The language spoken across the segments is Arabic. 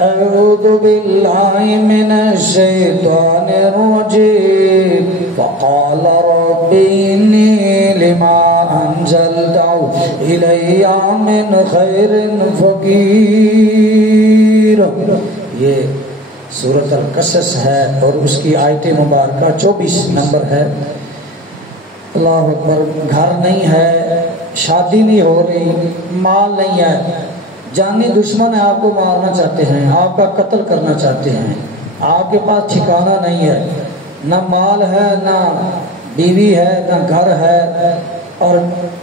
أعوذ بالله من الشيطان الرجيم فقال رب إني لما أنزلت إلي من خير فقير। ये सूरत अल-कसस है और उसकी आयत मुबारक 24 नंबर है। अल्लाह अकबर। घर नहीं है, शादी नहीं हो रही, माल नहीं है, जानी दुश्मन है, आपको मारना चाहते हैं, आपका कत्ल करना चाहते हैं, आपके पास ठिकाना नहीं है, ना माल है, ना बीवी है, ना घर है, और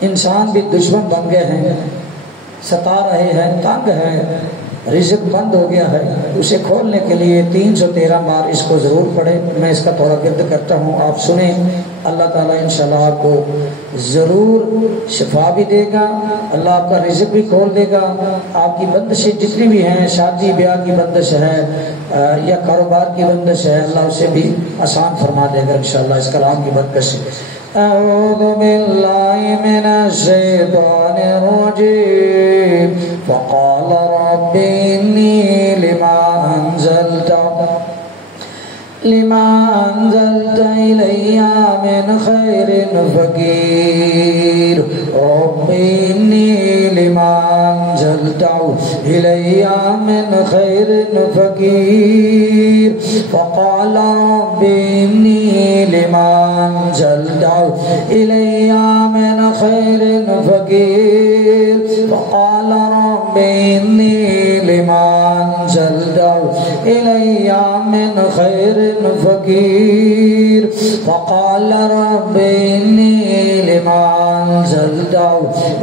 इंसान भी दुश्मन बन गए हैं, सता रहे हैं, तंग है, रिज़्क़ बंद हो गया है। उसे खोलने के लिए 313 बार इसको ज़रूर पढ़े। मैं इसका थोड़ा गिर्द करता हूँ, आप सुने। अल्लाह ताला इंशाल्लाह आपको ज़रूर शिफा भी देगा, अल्लाह आपका रिज़्क़ भी खोल देगा। आपकी बंदिशें जितनी भी हैं, शादी ब्याह की बंदिश है या कारोबार की बंदिश है, अल्लाह उसे भी आसान फरमा देगा इंशाल्लाह इस कलाम की बरकत से। अऊज़ु बिल्लाहि मिनश शैतानिर रजीम फ़क़ाल रब्बि इन्नी लिमा अंज़लत इलैया मिन खैरिन फ़क़ीर। रब्बि इन्नी लिमा अंज़लत इलैया मिन खैरिन फ़क़ीर। फ़क़ाल रब्बि इन्नी लिमा अंज़लत इलैया मिन खैरिन फ़क़ीर। फ़क़ाल रब्बि इन्नी लिमा अंज़लत इलैया मिन खैरिन फ़क़ीर। फ़क़ाल रब्बि इन्नी लिमा अंज़लत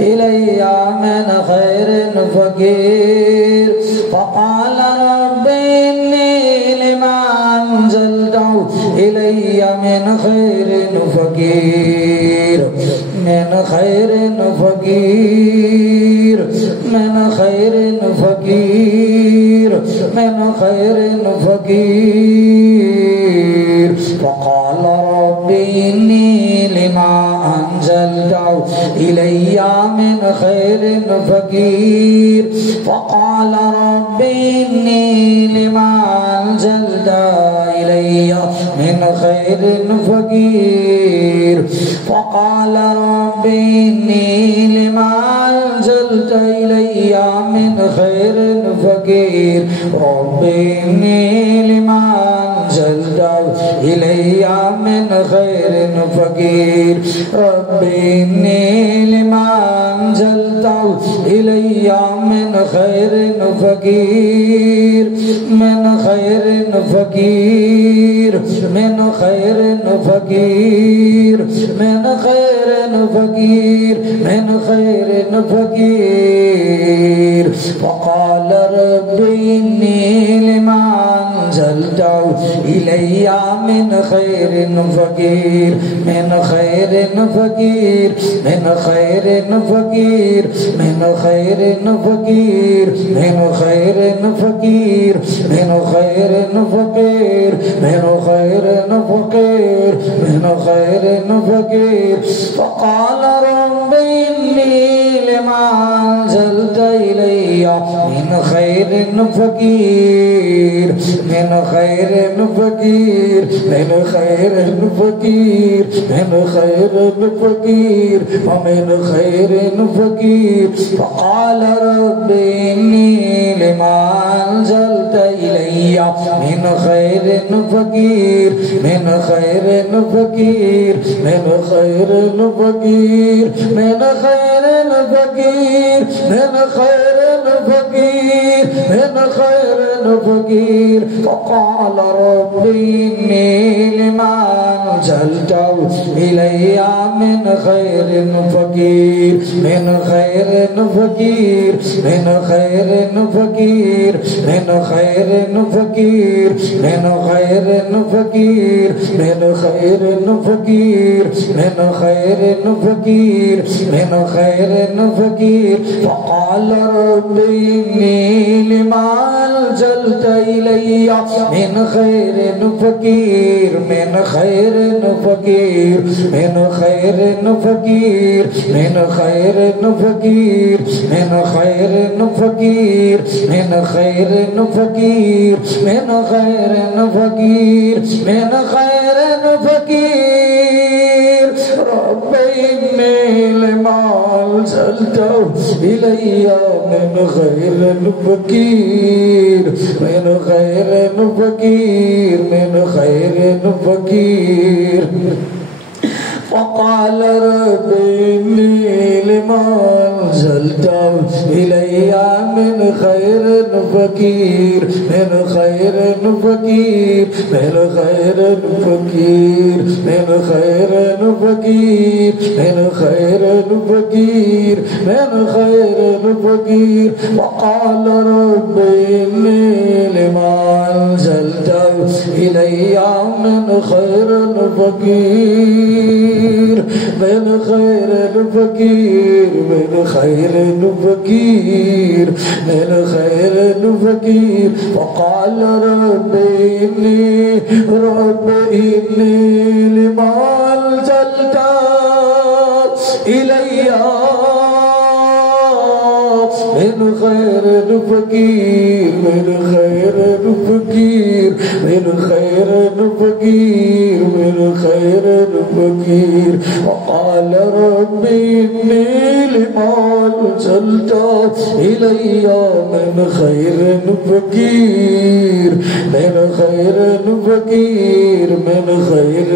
इलैया मिन खैरिन फ़क़ीर। फ़क़ाल रब्बि इन्नी लिमा अंज़लत इलैया मिन खैरिन फ़क़ीर। मिन खैरिन फ़क़ीर, मिन खैरिन फ़क़ीर, मिन खैरिन फ़क़ीर। फ़क़ाल रब्बि इन्नी लिमा अंज़लत इलैया मिन खैरिन फ़क़ीर। फ़क़ाल रब्बि इन्नी लिमा अंज़लत इलैया मिन खैरिन फ़क़ीर। फ़क़ाल रब्बि इन्नी लिमा अंज़लत इलैया मिन खैरिन फ़क़ीर। रब्बि इन्नी लिमा अंज़लत इलैया मिन खैरिन फ़क़ीर। रब्बि इन्नी लिमा अंज़लत इलैया मिन खैरिन फ़क़ीर। मिन खैरिन फ़क़ीर, मिन खैरिन फ़क़ीर, मिन खैरिन फ़क़ीर, मिन खैरिन फ़क़ीर। फ़क़ाल रब्बि इन्नी लिमा अंज़लत इलैया मिन खैरिन फ़क़ीर। मिन खैरिन फ़क़ीर, मिन खैरिन फ़क़ीर, मिन खैरिन फ़क़ीर, मिन खैरिन फ़क़ीर, मिन खैरिन फ़क़ीर, मिन खैरिन फ़क़ीर, मिन खैरिन फ़क़ीर। फ़क़ाल रब्बि इन्नी लिमा अंज़लत इलैया मिन खैरिन फ़क़ीर। मिन खैरिन फ़क़ीर, मिन खैरिन फ़क़ीर, मिन खैरिन फ़क़ीर, मिन खैरिन फ़क़ीर। फ़क़ाल रब्बि इन्नी लिमा अंज़लत इलैया मिन खैरिन फ़क़ीर। मिन खैरिन फ़क़ीर, मिन खैरिन फ़क़ीर, मिन खैरिन फ़क़ीर, मिन खैरिन फ़क़ीर, मिन खैरिन फ़क़ीर। फ़क़ाल रब्बि इन्नी लिमा अंज़लत इलैया मिन खैरिन फ़क़ीर। मिन खैरिन फ़क़ीर, मिन खैरिन फ़क़ीर, मिन खैरिन फ़क़ीर, मिन खैरिन फ़क़ीर, मिन खैरिन फ़क़ीर, मिन खैरिन फ़क़ीर, मिन खैरिन फ़क़ीर। फ़क़ाल रब्बि इन्नी लिमा أنزلت إلي من خير فقير من خير فقير من خير فقير من خير فقير من خير فقير من خير فقير من خير فقير من خير فقير رب إني لما أنزلت إلي من خير فقير من خير فقير من خير فقير فقال رب إني لما أنزلت إلي من خير فقير من خير فقير من خير فقير من خير فقير من خير فقير من خير فقير وقال رب إني لما أنزلت إلي من خير فقير من خير فقير من خير فقير من خير فقير وقال رب إني لما أنزلت إلي من خير فقير من خير فقير من خير فقير من خير فقير وقال رب إني لما أنزلت إلي من خير فقير من خير فقير من خير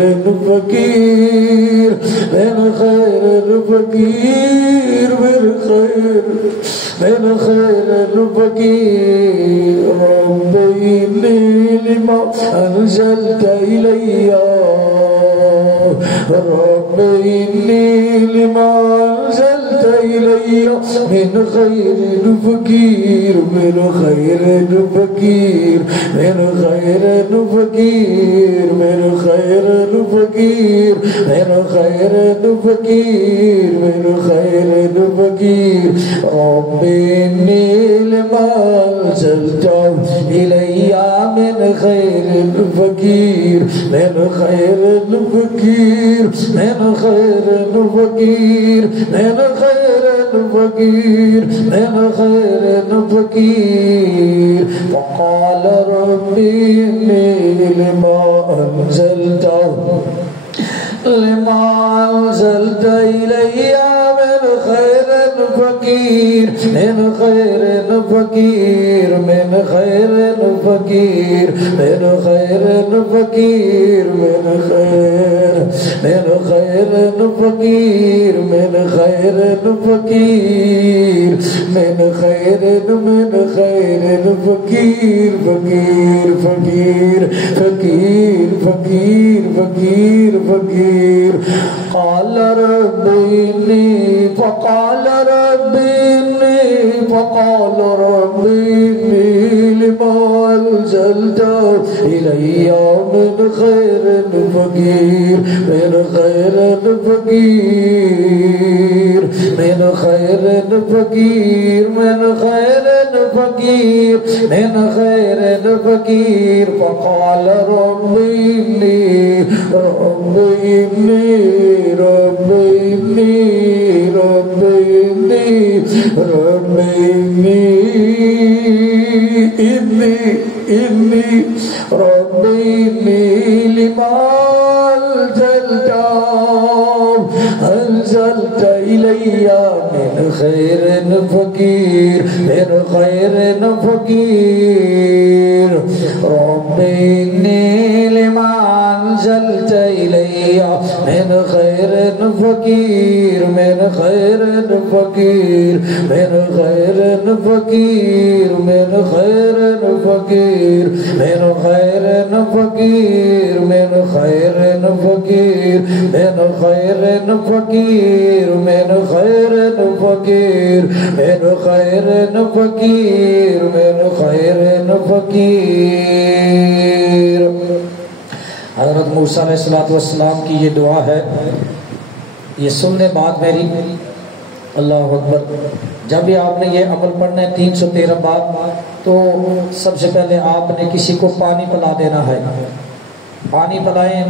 فقير من خير فقير من خير من خير فقير رب إني لما أنزلت إلي رب إني لما أنزلت إلي من خير فقير من خير فقير من خير فقير من خير فقير من خير فقير من خير فقير رب إني لما أنزلت إلي من خير فقير من خير فقير من خير فقير من خير فقير من خير فقير وقال رب إني لما أنزلت إلي من خير فقير من خير فقير من خير فقير من خير فقير من خير فقير من خير فقير من خير فقير فقير فقير فقير فقير فقير فقير قال رب إني فقال رب إني لما أنزلت إلي من خير فقير من خير فقير من خير فقير من خير فقير من خير فقير فقال رب إني رب إني رب إني رب إني رب إني رب إني لما أنزلت إلي من خير فقير من خير فقير رب إني لما أنزلت إلي من خير فقير من خير فقير من خير فقير من خير فقير من خير فقير من خير فقير من خير فقير من خير فقير من خير فقير من خير فقير हज़रत मूसा अलैहिस्सलाम की ये दुआ है, ये सुनने बाद मेरी अल्लाह अकबर। جب بھی آپ نے یہ عمل پڑھنا ہے 313 بار، تو سب سے پہلے آپ نے کسی کو پانی پلا دینا ہے. پانی پلائیں،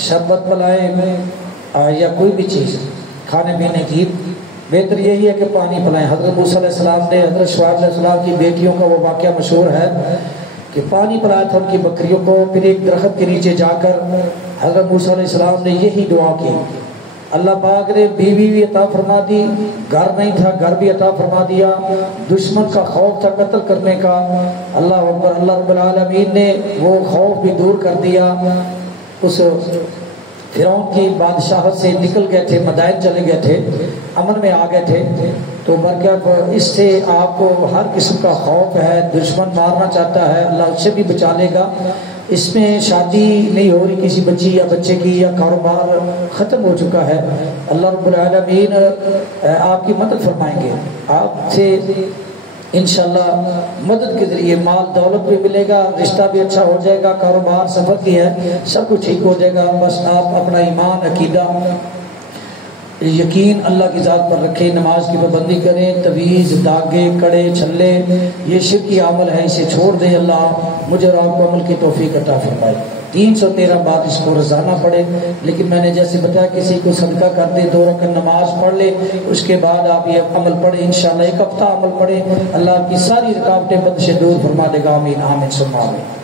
شربت پلائیں یا کوئی بھی چیز کھانے پینے کی، بہتر یہی ہے کہ پانی پلائیں. حضرت موسیٰ علیہ السلام نے حضرت شعیب علیہ السلام کی بیٹیوں کا وہ واقعہ مشہور ہے کہ پانی پلایا تھا ان کی بکریوں کو. پھر ایک درخت کے نیچے جا کر حضرت موسیٰ علیہ السلام نے یہی دعا کی. اللہ پاک نے بیوی بھی عطا فرما دی، گھر نہیں تھا گھر بھی عطا فرما دیا، دشمن کا خوف تھا قتل کرنے کا، اللہ اکبر، اللہ رب العالمین نے وہ خوف بھی دور کر دیا. اس فرعون کی بادشاہت سے نکل گئے تھے، مدائن چلے گئے تھے، امن میں آ گئے تھے. تو برکت اس سے آپ کو ہر قسم کا خوف ہے، دشمن مارنا چاہتا ہے، اللہ اس سے بھی بچا لے گا. اس میں شادی نہیں ہو رہی کسی بچی یا بچے کی، یا کاروبار ختم ہو چکا ہے، اللہ رب العالمین آپ کی مدد فرمائیں گے. آپ سے انشاءاللہ مدد کے ذریعے مال دولت بھی ملے گا، رشتہ بھی اچھا ہو جائے گا، کاروبار سفر کی ہے سب کچھ ٹھیک ہو جائے گا. بس آپ اپنا ایمان، عقیدہ، یقین اللہ کی ذات پر رکھیں، نماز کی پابندی کریں. تویز، داغے، کڑے، چھلے یہ شرکی عمل ہے، اسے چھوڑ دیں. اللہ مجھے اور آپ کو عمل کی توفیق عطا فرمائے. 313 بار اس کو روزانہ پڑھے. لیکن میں نے جیسے بتایا کسی کو صدقہ کر دے، 2 رکعت نماز پڑھ لے، اس کے بعد آپ یہ عمل پڑھیں. انشاءاللہ 1 ہفتہ عمل پڑھیں، اللہ کی ساری رکاوٹیں بد سے دور فرما دے گا. آمین آمین ثم آمین.